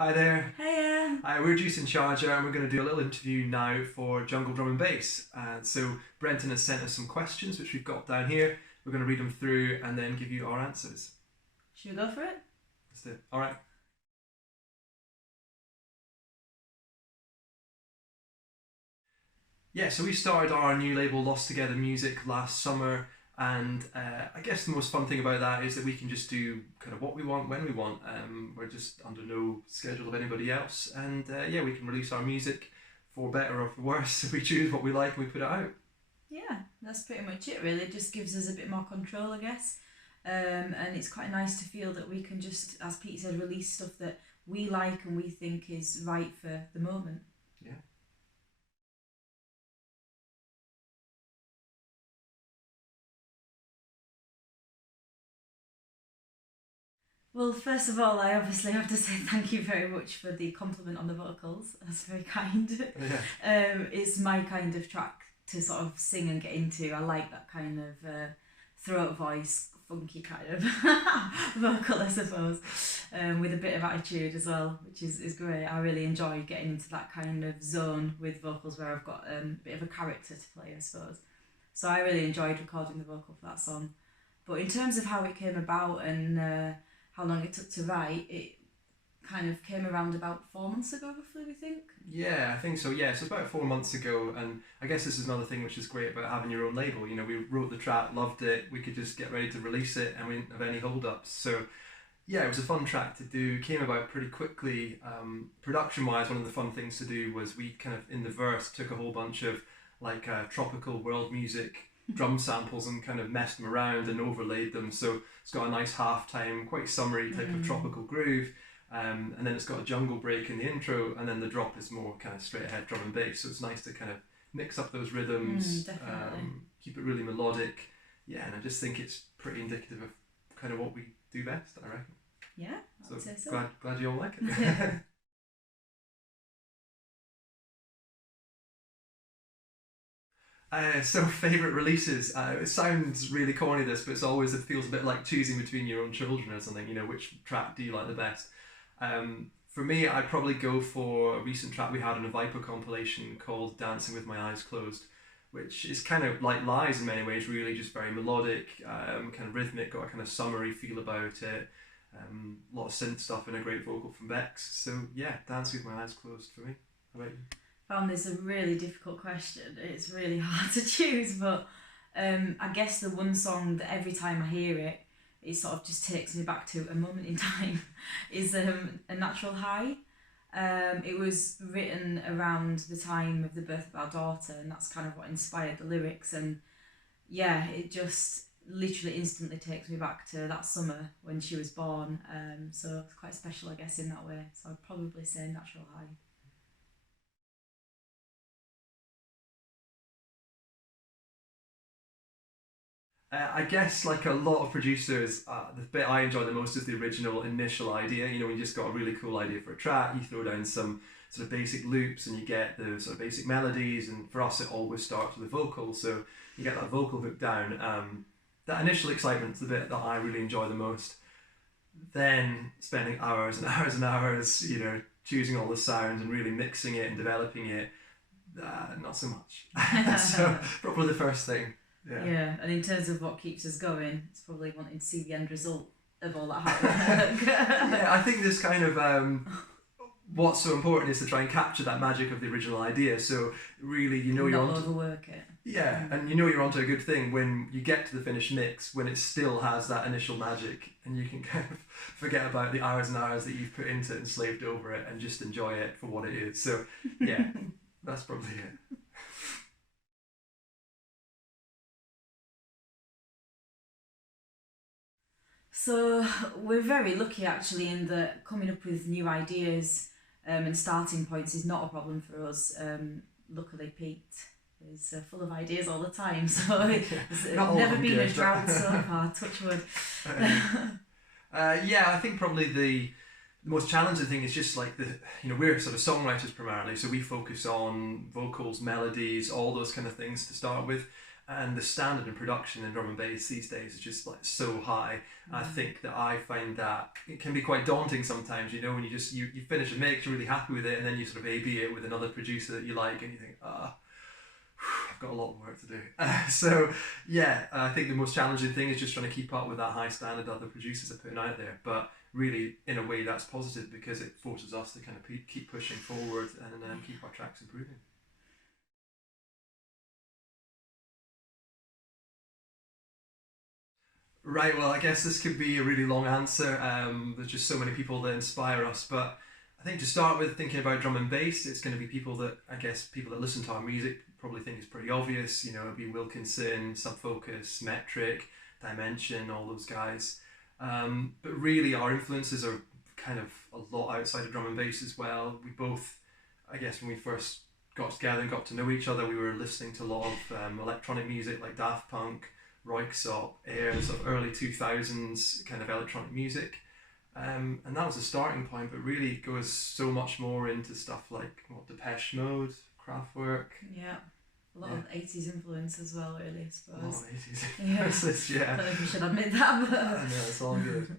Hi there. Hiya. Hi, we're Deuce Charger and we're going to do a little interview now for Jungle Drum and Bass. So Brenton has sent us some questions which we've got down here. We're going to read them through and then give you our answers. Should we go for it? That's it. All right. Yeah, so we started our new label Lost Together Music last summer, and I guess the most fun thing about that is that we can just do kind of what we want when we want. We're just under no schedule of anybody else, and yeah, we can release our music for better or for worse. If we choose what we like and we put it out. Yeah, that's pretty much it really. It just gives us a bit more control, I guess. And it's quite nice to feel that we can just, as Pete said, release stuff that we like and we think is right for the moment. Yeah. Well, first of all, I obviously have to say thank you very much for the compliment on the vocals. That's very kind. Yeah. It's my kind of track to sort of sing and get into. I like that kind of throat voice, funky kind of vocal, I suppose, with a bit of attitude as well, which is great. I really enjoy getting into that kind of zone with vocals where I've got a bit of a character to play, I suppose. So I really enjoyed recording the vocal for that song. But in terms of how it came about and how long it took to write, it kind of came around about 4 months ago, roughly, we think. Yeah, I think so. Yeah, so about 4 months ago, and I guess this is another thing which is great about having your own label. You know, we wrote the track, loved it, we could just get ready to release it, and we didn't have any hold-ups. So yeah, it was a fun track to do. Came about pretty quickly. Production-wise, one of the fun things to do was we kind of in the verse took a whole bunch of like tropical world music drum samples and kind of messed them around and overlaid them. So it's got a nice halftime, quite summery type of tropical groove. And then it's got a jungle break in the intro, and then the drop is more kind of straight ahead drum and bass. So it's nice to kind of mix up those rhythms, keep it really melodic. Yeah, and I just think it's pretty indicative of kind of what we do best, I reckon. Yeah, I'd say so. Glad you all like it. So favourite releases. It sounds really corny this, but it feels a bit like choosing between your own children or something. You know, which track do you like the best? For me, I'd probably go for a recent track we had on a Viper compilation called Dancing with My Eyes Closed, which is kind of like Lies in many ways, really just very melodic, kind of rhythmic, got a kind of summery feel about it. A lot of synth stuff and a great vocal from Bex. So yeah, Dancing with My Eyes Closed for me. How about you? Found this a really difficult question. It's really hard to choose, but I guess the one song that every time I hear it, it sort of just takes me back to a moment in time is A Natural High. It was written around the time of the birth of our daughter, and that's kind of what inspired the lyrics. And yeah, it just literally instantly takes me back to that summer when she was born. So it's quite special, I guess, in that way. So I'd probably say Natural High. I guess, like a lot of producers, the bit I enjoy the most is the original initial idea. You know, when you just got a really cool idea for a track, you throw down some sort of basic loops and you get the sort of basic melodies. And for us, it always starts with a vocal. So you get that vocal hook down. That initial excitement's the bit that I really enjoy the most. Then spending hours and hours and hours, you know, choosing all the sounds and really mixing it and developing it, not so much. So probably the first thing. Yeah. Yeah, and in terms of what keeps us going, it's probably wanting to see the end result of all that hard work. Yeah, I think this kind of what's so important is to try and capture that magic of the original idea. So really, you know, not overwork it. Yeah, and you know you're onto a good thing when you get to the finished mix, when it still has that initial magic, and you can kind of forget about the hours and hours that you've put into it and slaved over it, and just enjoy it for what it is. So yeah, that's probably it. So we're very lucky actually in that coming up with new ideas and starting points is not a problem for us. Luckily, Pete is full of ideas all the time, so it's never been a drought so far. Touch wood. Yeah, I think probably the most challenging thing is just like we're sort of songwriters primarily, so we focus on vocals, melodies, all those kind of things to start with. and the standard in production in drum and bass these days is just like so high. I think that I find that it can be quite daunting sometimes, you know, when you finish a mix, you're really happy with it, and then you sort of A/B it with another producer that you like, and you think, I've got a lot of work to do. So yeah, I think the most challenging thing is just trying to keep up with that high standard other producers are putting out there. But really, in a way, that's positive because it forces us to kind of keep pushing forward and keep our tracks improving. Right, well, I guess this could be a really long answer. There's just so many people that inspire us. But I think to start with, thinking about drum and bass, it's going to be people that, I guess, people that listen to our music probably think is pretty obvious. You know, it'd be Wilkinson, Subfocus, Metric, Dimension, all those guys. But really, our influences are kind of a lot outside of drum and bass as well. We both, I guess, when we first got together and got to know each other, we were listening to a lot of electronic music like Daft Punk, Royksop, Air, sort of early 2000s kind of electronic music. And that was a starting point, but really it goes so much more into stuff like Depeche Mode, Kraftwerk. Yeah, a lot of 80s influence as well, really, I suppose. A lot of 80s influences, yeah. I don't know if we should admit that, but... I know, it's all good.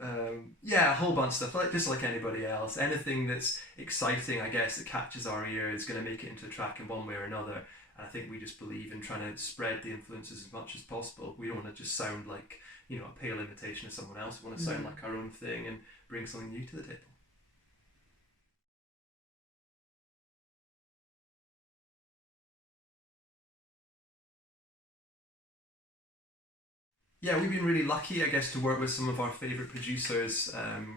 Yeah, a whole bunch of stuff, just like anybody else. Anything that's exciting, I guess, that catches our ear is going to make it into a track in one way or another. And I think we just believe in trying to spread the influences as much as possible. We don't want to just sound like, you know, a pale imitation of someone else. We want to sound like our own thing and bring something new to the table. Yeah, we've been really lucky, I guess, to work with some of our favourite producers,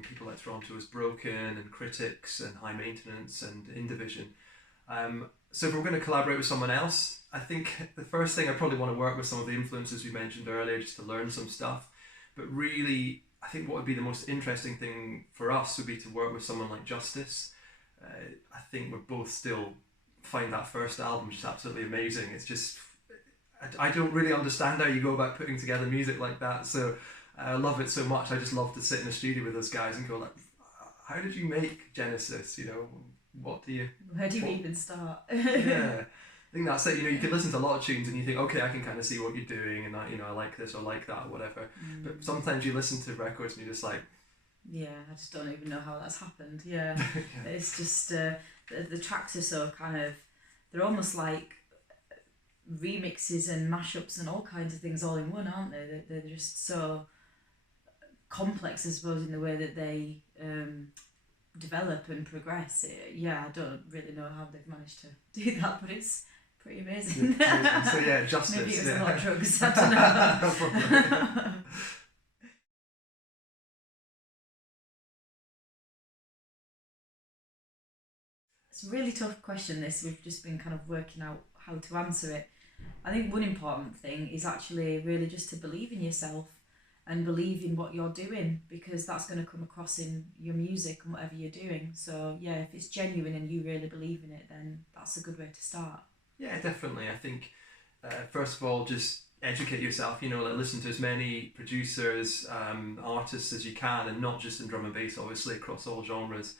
people like Toronto's Broken and Critics and High Maintenance and Indivision. So if we're going to collaborate with someone else, I think the first thing I probably want to work with some of the influences we mentioned earlier just to learn some stuff. But really, I think what would be the most interesting thing for us would be to work with someone like Justice. I think we're both still find that first album just absolutely amazing. It's just, I don't really understand how you go about putting together music like that. So I love it so much. I just love to sit in a studio with those guys and go like, how did you make Genesis? You know, where do you even start? Yeah, I think that's it. You know, you can listen to a lot of tunes and you think, okay, I can kind of see what you're doing, and I like this or like that or whatever. But sometimes you listen to records and you're just like, yeah, I just don't even know how that's happened. Yeah, yeah. It's just the tracks are so kind of, they're almost like remixes and mashups and all kinds of things all in one, aren't they? They're just so complex, I suppose, in the way that they develop and progress. I don't really know how they've managed to do that, but it's pretty amazing. Yeah, so yeah, Justice. Maybe it was a lot of drugs, I don't know. It's a really tough question, this. We've just been kind of working out how to answer it. I think one important thing is actually really just to believe in yourself and believe in what you're doing, because that's going to come across in your music and whatever you're doing. So yeah, if it's genuine and you really believe in it, then that's a good way to start. Yeah, definitely. I think first of all, just educate yourself, you know, like listen to as many producers, artists as you can, and not just in drum and bass, obviously across all genres,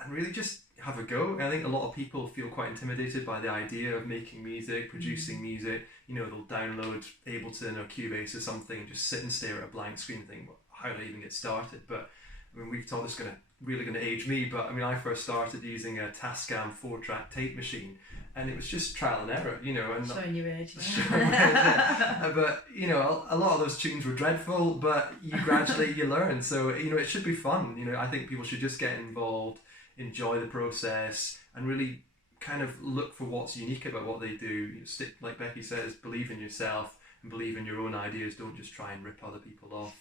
and really just have a go. And I think a lot of people feel quite intimidated by the idea of making music, producing music. You know, they'll download Ableton or Cubase or something and just sit and stare at a blank screen and think, well, how do I even get started? But I mean, we've thought this is really going to age me, but I mean, I first started using a Tascam 4-track tape machine, and it was just trial and error, you know. And showing your age. But you know, a lot of those tunes were dreadful, but you gradually you learn. So you know, it should be fun. You know, I think people should just get involved, enjoy the process, and really kind of look for what's unique about what they do. You know, stick, like Becky says, believe in yourself and believe in your own ideas. Don't just try and rip other people off.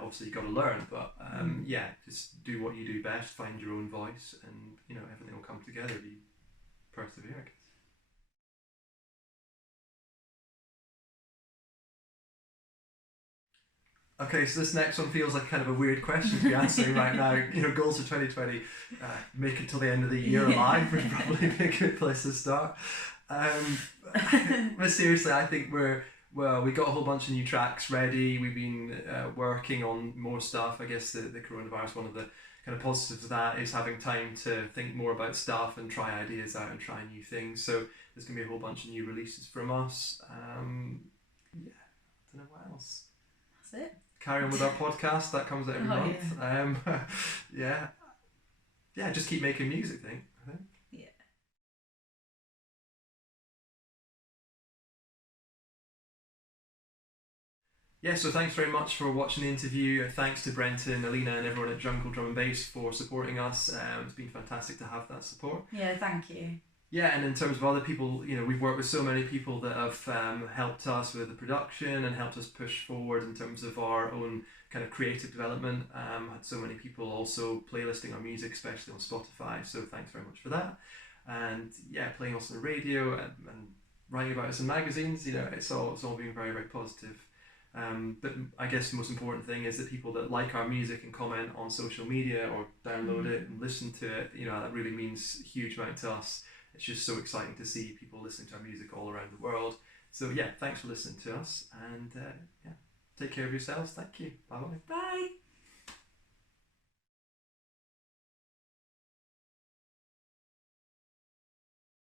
Obviously, you've got to learn, but yeah, just do what you do best, find your own voice, and you know, everything will come together if you persevere, I guess. Okay, so this next one feels like kind of a weird question to be answering right now. You know, goals for 2020, make it till the end of the year alive would probably be a good place to start. But seriously, I think we got a whole bunch of new tracks ready. We've been working on more stuff. I guess the coronavirus, one of the kind of positives of that is having time to think more about stuff and try ideas out and try new things. So there's going to be a whole bunch of new releases from us. Yeah, I don't know what else. That's it. Carry on with our podcast that comes out every month. Yeah, just keep making music. I think. Yeah. Yeah, so thanks very much for watching the interview. Thanks to Brenton, Alina, and everyone at Jungle Drum and Bass for supporting us. It's been fantastic to have that support. Yeah, thank you. Yeah, and in terms of other people, we've worked with so many people that have helped us with the production and helped us push forward in terms of our own kind of creative development. Had so many people also playlisting our music, especially on Spotify. So thanks very much for that. And yeah, playing us on the radio and writing about us in magazines. It's all been very, very positive. But I guess the most important thing is that people that like our music and comment on social media or download it and listen to it, that really means a huge amount to us. It's just so exciting to see people listening to our music all around the world. So yeah, thanks for listening to us, and take care of yourselves. Thank you. Bye-bye. Bye.